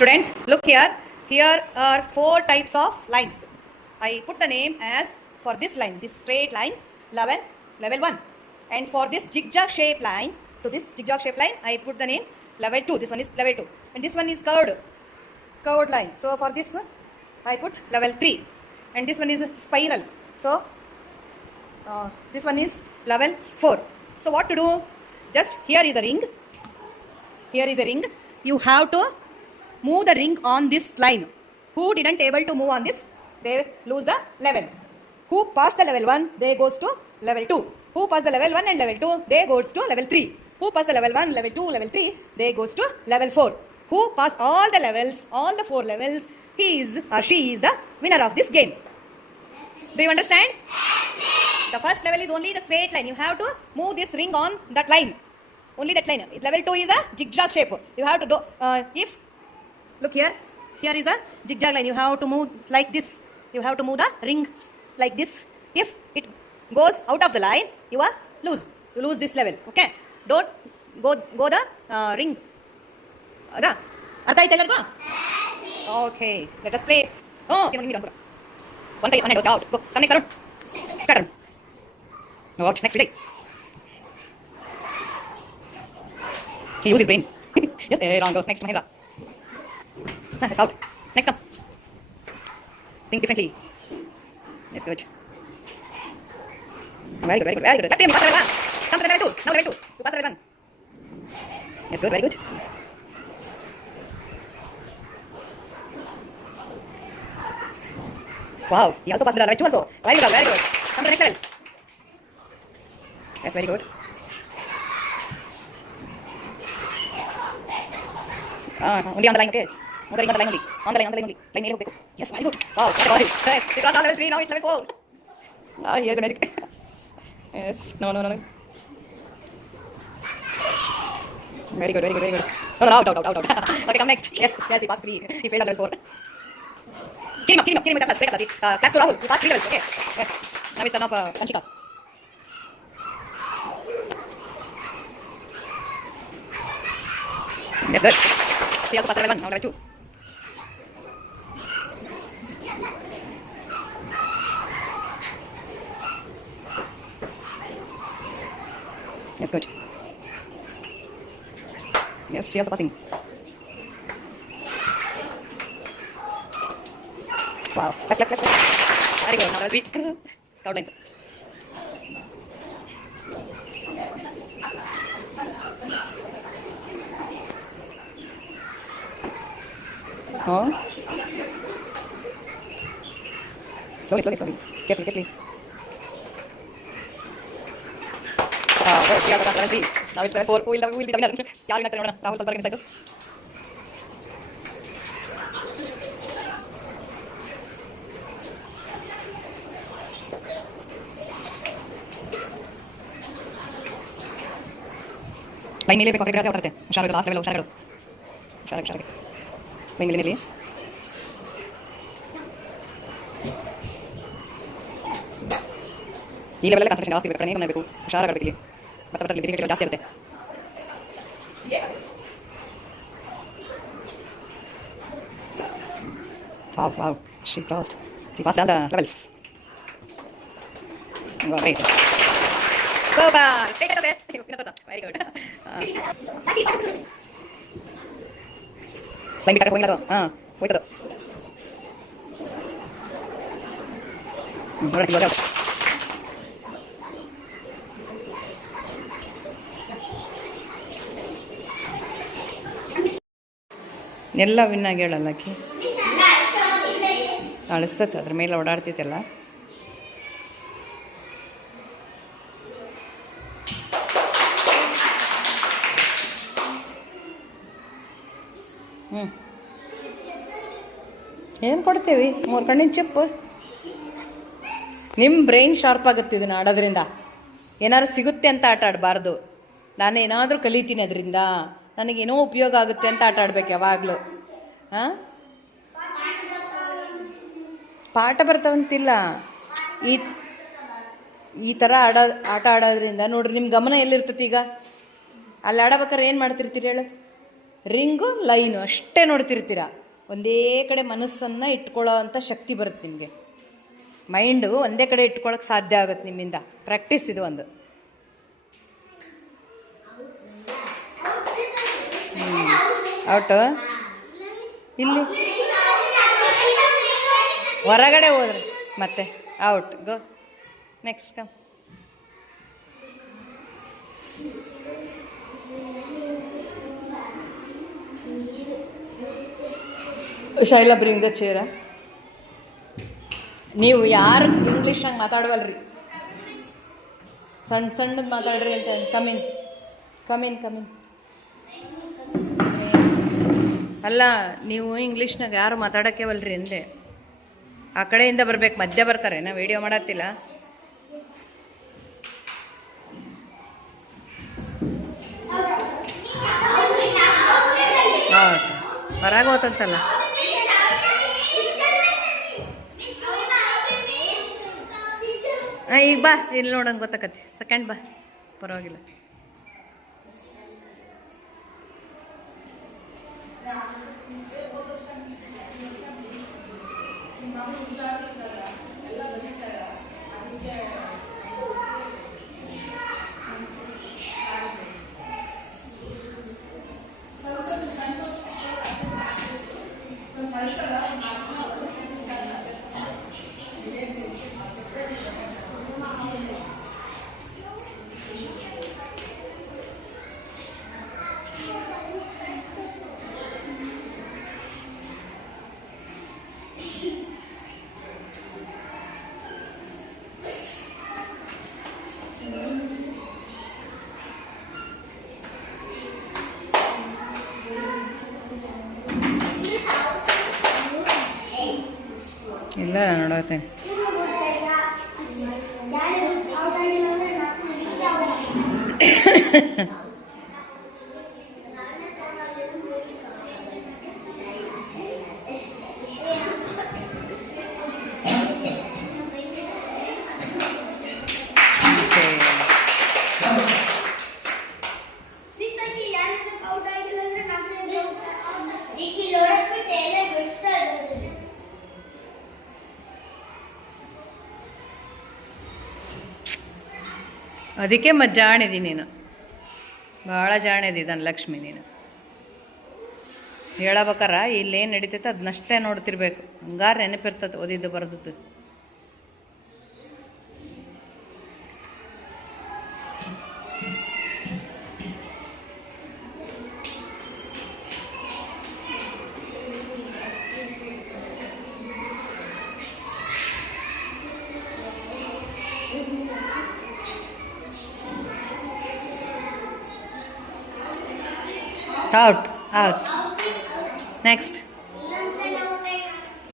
Students, look here. Here are 4 types of lines. I put the name as for this line, this straight line, level 1. And for this zigzag shape line, I put the name level 2. This one is level 2. And this one is curved line. So for this, I put level 3. And this one is spiral. So this one is level 4. So what to do? Just here is a ring. Here is a ring. You have to move the ring on this line. Who didn't able to move on this, they lose the level. Who passed the level 1, they goes to level 2. Who passed the level 1 and level 2, they goes to level 3. Who passed the level 1, level 2, level 3, they goes to level 4. Who passed all the levels, all the 4 levels, he is or she is the winner of this game. Do you understand? The first level is only the straight line. You have to move this ring on that line. Only that line. Level 2 is a zigzag shape. You have to do, look here is a zigzag line. You have to move like this. You have to move the ring like this. If it goes out of the line, you are lose. You lose this level. Okay? Don't go the ring. Artha aita ellargu? Okay. Let us play. Oh, one time, out. Go. Come next, Arun. Start. Out. Next, Vijay. He uses his brain. Yes, wrong. Go. Next, Mahindra. That's out. Next, come. Think differently. Yes, good. Very good, very good, very good. Let's see him. You pass level 1. Come to level 2. Now level 2. You pass level 1. Yes, good, very good. Wow, he also passed the level 2 also. Very good, very good. Come to the next level. Yes, very good. Only on the line, okay? On the line only. On the line only. Line mere hogbeku. Yes, very good. Wow, what it. Yes, it was all level 3, now it's level 4. Ah, here's the magic. Yes, no. Very good, very good, very good. No, out. Okay, come next. Yes, he passed 3. He failed on level 4. Cheer him up, straight up. Clap to Rahul. He passed 3 levels, okay? Yes. Now it's turn of Kanchikas. Yes, good. He also passed level 1, now level 2. Yes, good. Yes, she also passing. Wow. Let's. Very good. Now level 3. Count lines. Oh. Slowly. Carefully. Oh, she also passed level 3. Now it's level 4. Who will be the winner? Yaru winner ನೋಡೋಣ. ರಾಹುಲ್ ಸ್ವಲ್ಪ miss ಆಯ್ತು. Line ಮೇಲೆ ಬೇಕು ಹೊರಗಡೆ ಬರುತ್ತೆ. ಹುಷಾರಾಗಿ last level ಹುಷಾರಾಗಿ. Line ಮೇಲೆ ಈ ಲೆವೆಲ್ ಕಾನ್ಸಂಟ್ರೇಷನ್ ಜಾಸ್ತಿ ಇರಬೇಕು. ಕಡಿಮೆ ಬೇಕು. ಹುಷಾರಾಗಬೇಕು ಇಲ್ಲಿ. ಬರ್ತಾ ಲಿಮಿಟ್ ಜಾಸ್ತಿ ಇರುತ್ತೆ. Wow. She passed all the levels. Great. Super. Take it away. Very good. Line bitak ಹೋಗಿಲ್ಲ ಅದು. ಹೋಯ್ತದು. ನೋಡಿ. ಎಲ್ಲ ವಿನ್ನಾಗಿ ಹೇಳಲ್ಲಕ್ಕಿ ಅಳಿಸ್ತೈತೆ ಅದ್ರ ಮೇಲೆ ಓಡಾಡ್ತೈತೆಲ್ಲ. ಏನು ಕೊಡ್ತೀವಿ? 3 ಕಣ್ಣಿನ ಚಿಪ್ಪು. ನಿಮ್ಮ ಬ್ರೈನ್ ಶಾರ್ಪ್ ಆಗುತ್ತೆ ಇದನ್ನು ಆಡೋದ್ರಿಂದ. ಏನಾದ್ರು ಸಿಗುತ್ತೆ ಅಂತ ಆಟ ಆಡಬಾರ್ದು. ನಾನು ಏನಾದರೂ ಕಲಿತೀನಿ ಅದರಿಂದ, ನನಗೇನೋ ಉಪಯೋಗ ಆಗುತ್ತೆ ಅಂತ ಆಟ ಆಡ್ಬೇಕು ಯಾವಾಗಲೂ. ಪಾಠ ಬರ್ತಾವಂತಿಲ್ಲ. ಈ ಥರ ಆಟ ಆಡೋದ್ರಿಂದ ನೋಡ್ರಿ ನಿಮ್ಮ ಗಮನ ಎಲ್ಲಿರ್ತೈತಿ. ಈಗ ಅಲ್ಲಿ ಆಡಬೇಕಾದ್ರೆ ಏನು ಮಾಡ್ತಿರ್ತೀರಿ ಹೇಳು? ರಿಂಗು ಲೈನು ಅಷ್ಟೇ ನೋಡ್ತಿರ್ತೀರ. ಒಂದೇ ಕಡೆ ಮನಸ್ಸನ್ನು ಇಟ್ಕೊಳ್ಳೋ ಅಂಥ ಶಕ್ತಿ ಬರುತ್ತೆ ನಿಮಗೆ. ಮೈಂಡು ಒಂದೇ ಕಡೆ ಇಟ್ಕೊಳ್ಳೋಕೆ ಸಾಧ್ಯ ಆಗುತ್ತೆ ನಿಮ್ಮಿಂದ. ಪ್ರಾಕ್ಟೀಸ್ ಇದು ಒಂದು. ಔಟು ಇಲ್ಲಿ ಹೊರಗಡೆ ಹೋದ್ರೆ ಮತ್ತೆ out. Go next come. Shaila bring the chair. ನೀವು ಯಾರು ಇಂಗ್ಲೀಷ್ನಾಗ ಮಾತಾಡವಲ್ರಿ, ಸಣ್ಣ ಸಣ್ಣದು ಮಾತಾಡ್ರಿ ಅಂತ. Come in come in come in. ಅಲ್ಲ, ನೀವು ಇಂಗ್ಲೀಷ್ನಾಗ ಯಾರು ಮಾತಾಡೋಕ್ಕೇವಲ್ರಿ ಅಂದೆ. ಆ ಕಡೆಯಿಂದ ಬರ್ಬೇಕು, ಮಧ್ಯೆ ಬರ್ತಾರೆ. ನಾ ವಿಡಿಯೋ ಮಾಡತ್ತಿಲ್ಲ. ಹೌದು, ಹೊರಗೆ ಹೋತಂತಲ್ಲ. ಈಗ ಬಾ, ಇಲ್ಲಿ ನೋಡಂಗೆ ಗೊತ್ತಾಕತಿ. ಸೆಕೆಂಡ್ ಬಾ, ಪರವಾಗಿಲ್ಲ. ಇಲ್ಲ ನೋಡತ್ತೇನೆ. ಅದಕ್ಕೆ ಜಾಣಿದಿ ನೀನು, ಭಾಳ ಜಾಣಿದಿ ಧನಲಕ್ಷ್ಮಿ ನೀನು. ಹೇಳಬೇಕಾರ ಇಲ್ಲೇನು ನಡೀತೈತೆ ಅದನ್ನಷ್ಟೇ ನೋಡ್ತಿರ್ಬೇಕು. ಹಂಗಾರೆ ನೆನಪಿರ್ತದೆ ಓದಿದ್ದು ಬರೆದದ್ದು. Out, out.